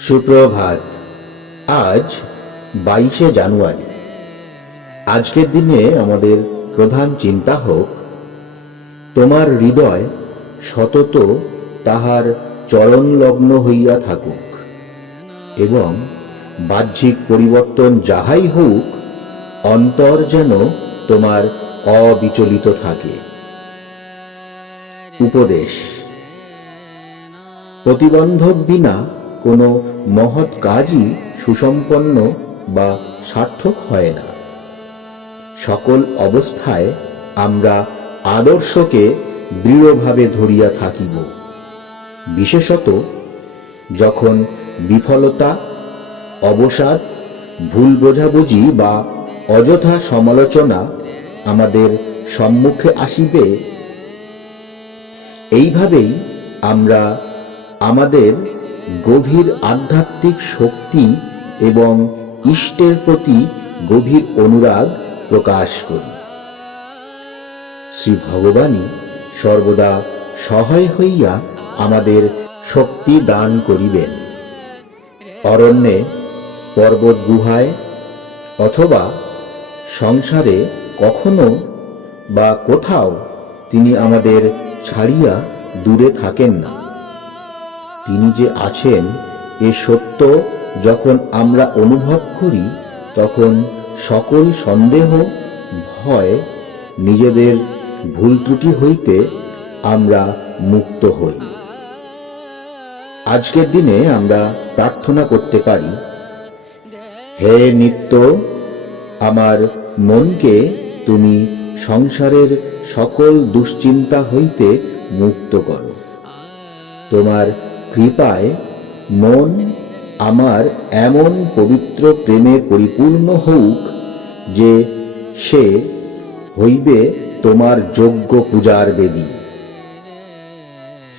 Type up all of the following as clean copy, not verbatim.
সুপ্রভাত। আজ 22শে জানুয়ারি। আজকের দিনে আমাদের প্রধান চিন্তা হোক, তোমার হৃদয় সতত তাহার চরণলগ্ন হইয়া থাকুক এবং বাহ্যিক পরিবর্তন যাহাই হোক, অন্তর যেন তোমার অবিচলিত থাকে। উপদেশ: প্রতিবন্ধক বিনা কোনো মহৎ কাজই সুসম্পন্ন বা সার্থক হয় না। সকল অবস্থায় আমরা আদর্শকে দৃঢ়ভাবে ধরিয়া থাকিব, বিশেষত যখন বিফলতা, অবসাদ, ভুল বোঝাবুঝি বা অযথা সমালোচনা আমাদের সম্মুখে আসিবে। এইভাবেই আমরা আমাদের গভীর আধ্যাত্মিক শক্তি এবং ইষ্টের প্রতি গভীর অনুরাগ প্রকাশ করি। শ্রী ভগবানই সর্বদা সহায় হইয়া আমাদের শক্তি দান করিবেন। অরণ্যে, পর্বত গুহায় অথবা সংসারে কখনো বা কোথাও তিনি আমাদের ছাড়িয়া দূরে থাকেন না। তিনি যে আছেন এ সত্য যখন আমরা অনুভব করি, তখন সকল সন্দেহ, ভয়, নিজেদের ভুল ত্রুটি হইতে আমরা মুক্ত হই। আজকের দিনে আমরা প্রার্থনা করতে পারি, হে নিত্য, আমার মনকে তুমি সংসারের সকল দুশ্চিন্তা হইতে মুক্ত করো। তোমার কৃপায় মন আমার এমন পবিত্র প্রেমে পরিপূর্ণ হউক যে সে হইবে তোমার যোগ্য পূজার বেদী।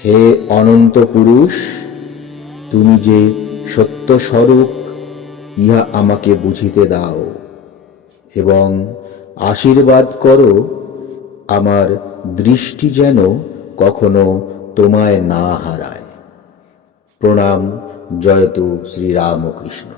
হে অনন্ত পুরুষ, তুমি যে সত্যস্বরূপ, ইহা আমাকে বুঝিতে দাও এবং আশীর্বাদ করো আমার দৃষ্টি যেন কখনো তোমায় না হারায়। প্রণাম। জয়তু শ্রীরামকৃষ্ণ।